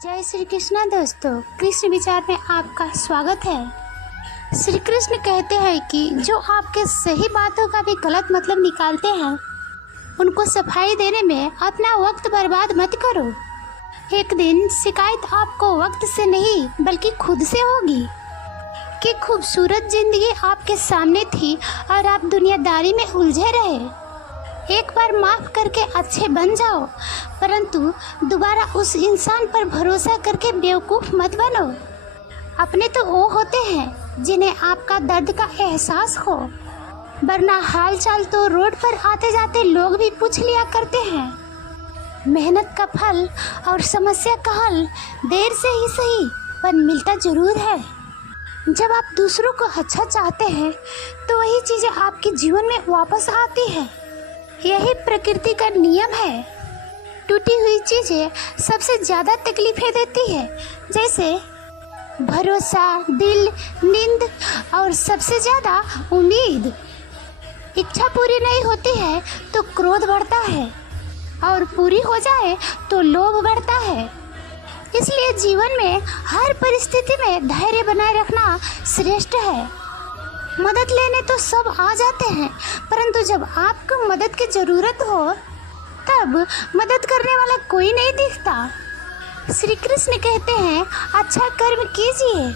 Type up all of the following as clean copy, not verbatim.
जय श्री कृष्णा दोस्तों, कृष्ण विचार में आपका स्वागत है। श्री कृष्ण कहते हैं कि जो आपके सही बातों का भी गलत मतलब निकालते हैं, उनको सफाई देने में अपना वक्त बर्बाद मत करो। एक दिन शिकायत आपको वक्त से नहीं बल्कि खुद से होगी कि खूबसूरत जिंदगी आपके सामने थी और आप दुनियादारी में उलझे रहे। एक बार माफ़ करके अच्छे बन जाओ, परंतु दोबारा उस इंसान पर भरोसा करके बेवकूफ़ मत बनो। अपने तो वो होते हैं जिन्हें आपका दर्द का एहसास हो, वरना हाल चाल तो रोड पर आते जाते लोग भी पूछ लिया करते हैं। मेहनत का फल और समस्या का हल देर से ही सही पर मिलता ज़रूर है। जब आप दूसरों को अच्छा चाहते हैं तो वही चीज़ें आपके जीवन में वापस आती हैं। यही प्रकृति का नियम है। टूटी हुई चीज़ें सबसे ज़्यादा तकलीफ़ें देती है, जैसे भरोसा, दिल, नींद और सबसे ज़्यादा उम्मीद। इच्छा पूरी नहीं होती है तो क्रोध बढ़ता है और पूरी हो जाए तो लोभ बढ़ता है। इसलिए जीवन में हर परिस्थिति में धैर्य बनाए रखना श्रेष्ठ है। मदद लेने तो सब आ जाते हैं, परंतु जब आपको मदद की ज़रूरत हो तब मदद करने वाला कोई नहीं दिखता। श्री कृष्ण कहते हैं, अच्छा कर्म कीजिए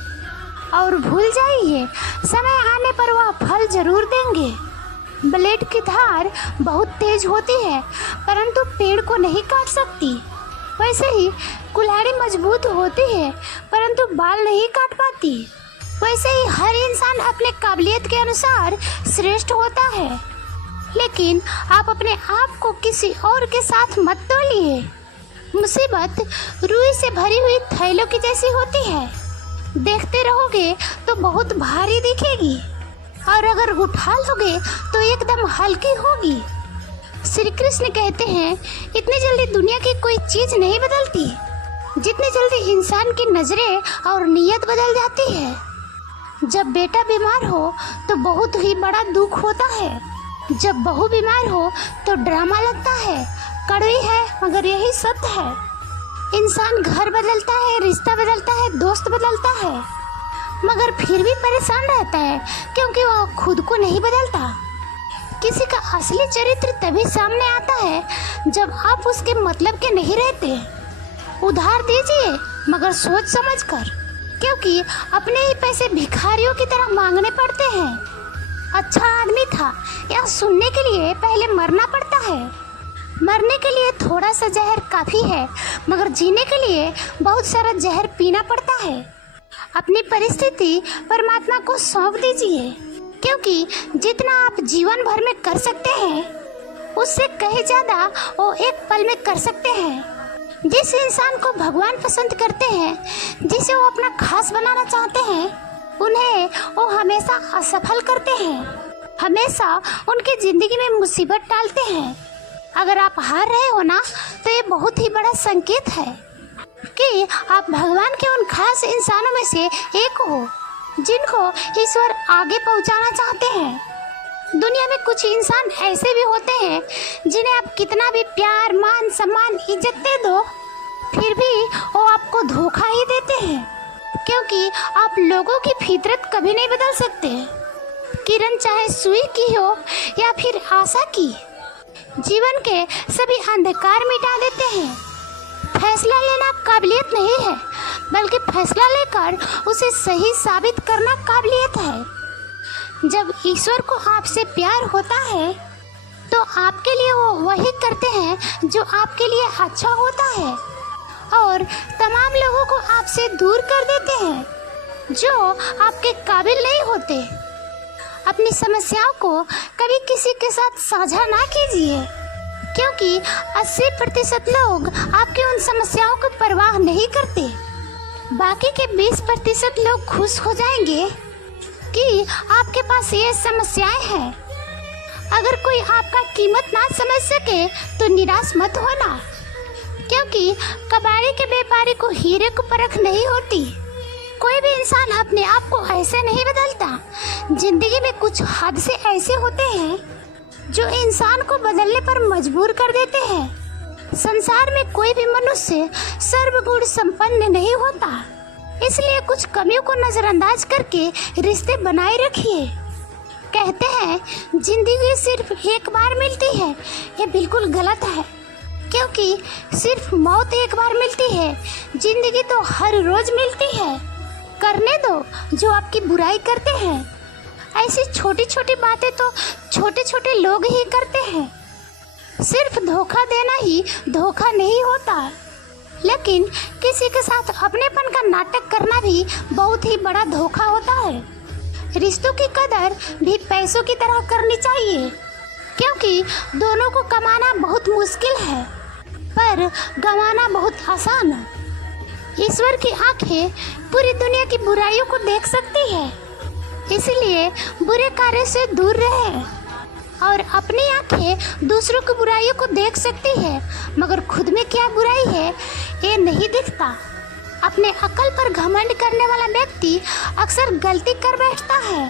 और भूल जाइए, समय आने पर वह फल जरूर देंगे। ब्लेड की धार बहुत तेज होती है परंतु पेड़ को नहीं काट सकती। वैसे ही कुल्हाड़ी मजबूत होती है परंतु बाल नहीं काट पाती। वैसे ही हर इंसान अपने काबिलियत के अनुसार श्रेष्ठ होता है, लेकिन आप अपने आप को किसी और के साथ मत तोलिए। मुसीबत रुई से भरी हुई थैलों की जैसी होती है, देखते रहोगे तो बहुत भारी दिखेगी और अगर उठा लोगे तो एकदम हल्की होगी। श्री कृष्ण कहते हैं, इतनी जल्दी दुनिया की कोई चीज़ नहीं बदलती जितनी जल्दी इंसान की नज़रें और नीयत बदल जाती है। जब बेटा बीमार हो तो बहुत ही बड़ा दुख होता है, जब बहू बीमार हो तो ड्रामा लगता है। कड़वी है मगर यही सत्य है। इंसान घर बदलता है, रिश्ता बदलता है, दोस्त बदलता है, मगर फिर भी परेशान रहता है क्योंकि वह खुद को नहीं बदलता। किसी का असली चरित्र तभी सामने आता है जब आप उसके मतलब के नहीं रहते। उधार दीजिए मगर सोच समझ कर, क्योंकि अपने ही पैसे भिखारियों की तरह मांगने पड़ते हैं। अच्छा आदमी था यह सुनने के लिए पहले मरना पड़ता है। मरने के लिए थोड़ा सा जहर काफ़ी है, मगर जीने के लिए बहुत सारा जहर पीना पड़ता है। अपनी परिस्थिति परमात्मा को सौंप दीजिए, क्योंकि जितना आप जीवन भर में कर सकते हैं उससे कहीं ज़्यादा वो एक पल में कर सकते हैं। जिस इंसान को भगवान पसंद करते हैं, जिसे वो अपना खास बनाना चाहते हैं, उन्हें वो हमेशा असफल करते हैं, हमेशा उनकी ज़िंदगी में मुसीबत डालते हैं। अगर आप हार रहे हो ना, तो ये बहुत ही बड़ा संकेत है कि आप भगवान के उन खास इंसानों में से एक हो जिनको ईश्वर आगे पहुंचाना चाहते हैं। दुनिया में कुछ इंसान ऐसे भी होते हैं जिन्हें आप कितना भी प्यार, मान, सम्मान, इज्जत दे दो, फिर भी वो आपको धोखा ही देते हैं, क्योंकि आप लोगों की फितरत कभी नहीं बदल सकते। किरण चाहे सुई की हो या फिर आशा की, जीवन के सभी अंधकार मिटा देते हैं। फैसला लेना काबिलियत नहीं है, बल्कि फैसला लेकर उसे सही साबित करना काबिलियत है। जब ईश्वर को आपसे प्यार होता है तो आपके लिए वो वही करते हैं जो आपके लिए अच्छा होता है, और तमाम लोगों को आपसे दूर कर देते हैं जो आपके काबिल नहीं होते। अपनी समस्याओं को कभी किसी के साथ साझा ना कीजिए, क्योंकि 80% लोग आपकी उन समस्याओं को परवाह नहीं करते। बाकी के 20% लोग खुश हो जाएंगे कि आपके पास ये समस्याएं हैं। अगर कोई आपका कीमत ना समझ सके तो निराश मत होना, क्योंकि कबाड़ी के व्यापारी को हीरे को परख नहीं होती। कोई भी इंसान अपने आप को ऐसे नहीं बदलता। जिंदगी में कुछ हादसे ऐसे होते हैं जो इंसान को बदलने पर मजबूर कर देते हैं। संसार में कोई भी मनुष्य सर्वगुण संपन्न नहीं होता, इसलिए कुछ कमियों को नजरअंदाज करके रिश्ते बनाए रखिए। कहते हैं जिंदगी सिर्फ एक बार मिलती है, ये बिल्कुल गलत है, क्योंकि सिर्फ मौत एक बार मिलती है, जिंदगी तो हर रोज मिलती है। करने दो जो आपकी बुराई करते हैं। ऐसी छोटी छोटी बातें तो छोटे छोटे लोग ही करते हैं। सिर्फ धोखा देना ही धोखा नहीं होता, लेकिन किसी के साथ अपनेपन का नाटक करना भी बहुत ही बड़ा धोखा होता है। रिश्तों की कदर भी पैसों की तरह करनी चाहिए, क्योंकि दोनों को कमाना बहुत मुश्किल है पर गंवाना बहुत आसान है। ईश्वर की आंखें पूरी दुनिया की बुराइयों को देख सकती है, इसलिए बुरे कार्य से दूर रहें। और अपनी आंखें दूसरों की बुराइयों को देख सकती है, मगर खुद में क्या बुराई है ये नहीं दिखता। अपने अकल पर घमंड करने वाला व्यक्ति अक्सर गलती कर बैठता है।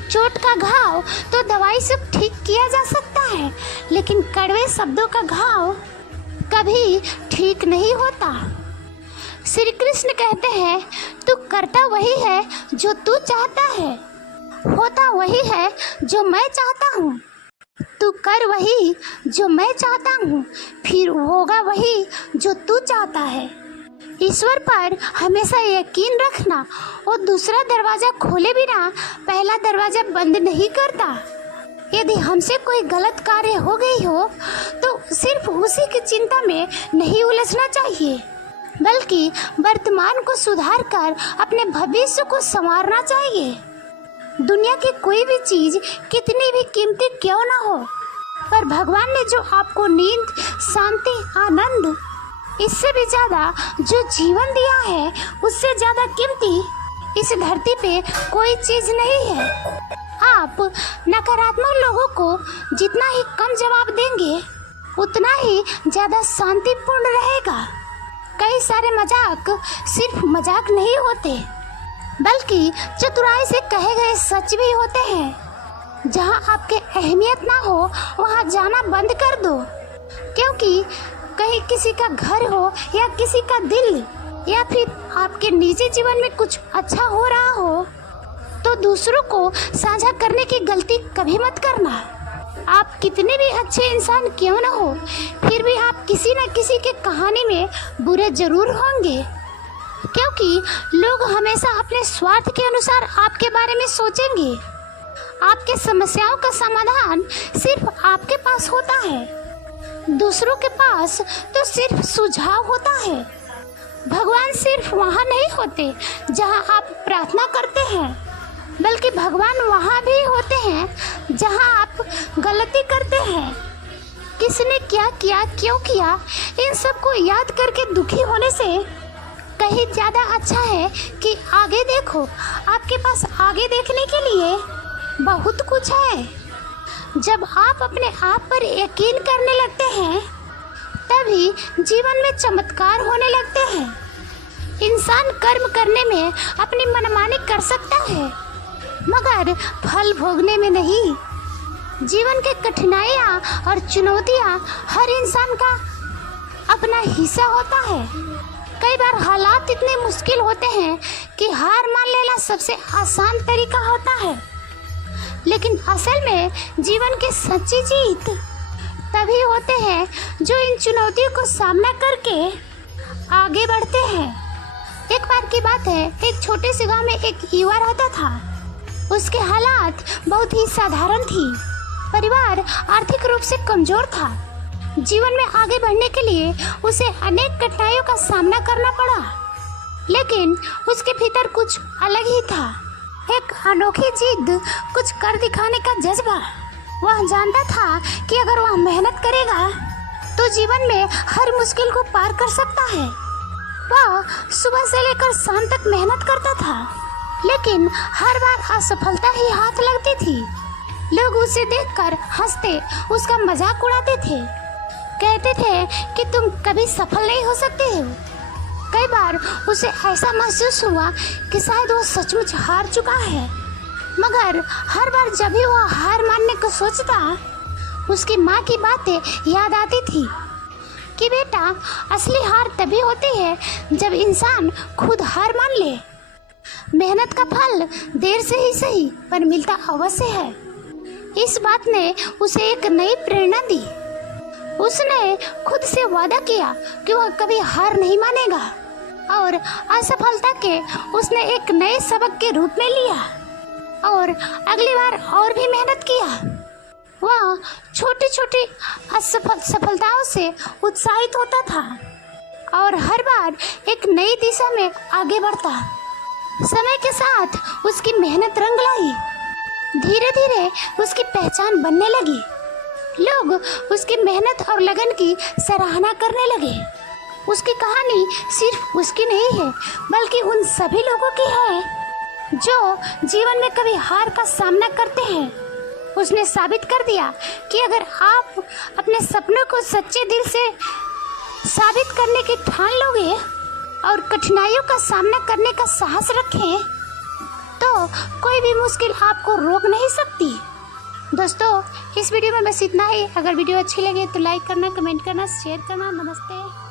चोट का घाव तो दवाई से ठीक किया जा सकता है, लेकिन कड़वे शब्दों का घाव कभी ठीक नहीं होता। श्री कृष्ण कहते हैं तू करता वही है जो तू चाहता है, होता वही है जो मैं चाहता हूँ। तू कर वही जो मैं चाहता हूँ, फिर होगा वही जो तू चाहता है। ईश्वर पर हमेशा यकीन रखना और दूसरा दरवाज़ा खोले बिना पहला दरवाज़ा बंद नहीं करता। यदि हमसे कोई गलत कार्य हो गई हो तो सिर्फ उसी की चिंता में नहीं उलझना चाहिए, बल्कि वर्तमान को सुधार कर अपने भविष्य को संवारना चाहिए। दुनिया की कोई भी चीज़ कितनी भी कीमती क्यों ना हो, पर भगवान ने जो आपको नींद, शांति, आनंद, इससे भी ज़्यादा जो जीवन दिया है, उससे ज़्यादा कीमती इस धरती पे कोई चीज़ नहीं है। आप नकारात्मक लोगों को जितना ही कम जवाब देंगे, उतना ही ज़्यादा शांतिपूर्ण रहेगा। कई सारे मजाक सिर्फ मजाक नहीं होते, बल्कि चतुराई से कहे गए सच भी होते हैं। जहाँ आपके अहमियत ना हो वहाँ जाना बंद कर दो, क्योंकि कहीं किसी का घर हो या किसी का दिल या फिर आपके निजी जीवन में कुछ अच्छा हो रहा हो तो दूसरों को साझा करने की गलती कभी मत करना। आप कितने भी अच्छे इंसान क्यों ना हो, फिर भी आप किसी न किसी के कहानी में बुरे जरूर होंगे, क्योंकि लोग हमेशा अपने स्वार्थ के अनुसार आपके बारे में सोचेंगे। आपके समस्याओं का समाधान सिर्फ आपके पास होता है, दूसरों के पास तो सिर्फ सुझाव होता है। भगवान सिर्फ वहाँ नहीं होते जहाँ आप प्रार्थना करते हैं, बल्कि भगवान वहाँ भी होते हैं जहाँ आप गलती करते हैं। किसने क्या किया, क्यों किया, इन सब को याद करके दुखी होने से कहीं ज़्यादा अच्छा है कि आगे देखो। आपके पास आगे देखने के लिए बहुत कुछ है। जब आप अपने आप पर यकीन करने लगते हैं, तभी जीवन में चमत्कार होने लगते हैं। इंसान कर्म करने में अपनी मनमानी कर सकता है, मगर फल भोगने में नहीं। जीवन के कठिनाइयाँ और चुनौतियाँ हर इंसान का अपना हिस्सा होता है। कई बार हालात इतने मुश्किल होते हैं कि हार मान लेना सबसे आसान तरीका होता है, लेकिन असल में जीवन की सच्ची जीत तभी होते हैं जो इन चुनौतियों को सामना करके आगे बढ़ते हैं। एक बार की बात है, एक छोटे से गांव में एक युवा रहता था। उसके हालात बहुत ही साधारण थी। परिवार आर्थिक रूप से कमजोर था। जीवन में आगे बढ़ने के लिए उसे अनेक कठिनाइयों का सामना करना पड़ा, लेकिन उसके भीतर कुछ अलग ही था। एक अनोखी जिद, कुछ कर दिखाने का जज्बा। वह जानता था कि अगर वह मेहनत करेगा तो जीवन में हर मुश्किल को पार कर सकता है। वह सुबह से लेकर शाम तक मेहनत करता था, लेकिन हर बार असफलता ही हाथ लगती थी। लोग उसे देखकर हंसते, उसका मजाक उड़ाते थे, कहते थे कि तुम कभी सफल नहीं हो सकते हो। कई बार उसे ऐसा महसूस हुआ कि शायद वो सचमुच हार चुका है, मगर हर बार जब भी वह हार मानने को सोचता, उसकी माँ की बातें याद आती थी। कि बेटा, असली हार तभी होती है जब इंसान खुद हार मान ले। मेहनत का फल देर से ही सही पर मिलता अवश्य है। इस बात ने उसे एक नई प्रेरणा दी। उसने खुद से वादा किया कि वह कभी हार नहीं मानेगा और असफलता के उसने एक नए सबक के रूप में लिया और अगली बार और भी मेहनत किया। वह छोटी छोटी सफलताओं से उत्साहित होता था और हर बार एक नई दिशा में आगे बढ़ता। समय के साथ उसकी मेहनत रंग लाई। धीरे धीरे उसकी पहचान बनने लगी। लोग उसकी मेहनत और लगन की सराहना करने लगे। उसकी कहानी सिर्फ उसकी नहीं है बल्कि उन सभी लोगों की है जो जीवन में कभी हार का सामना करते हैं। उसने साबित कर दिया कि अगर आप अपने सपनों को सच्चे दिल से साबित करने की ठान लोगे और कठिनाइयों का सामना करने का साहस रखें तो कोई भी मुश्किल आपको रोक नहीं सकती। दोस्तों, इस वीडियो में बस इतना ही। अगर वीडियो अच्छी लगे तो लाइक करना, कमेंट करना, शेयर करना। नमस्ते।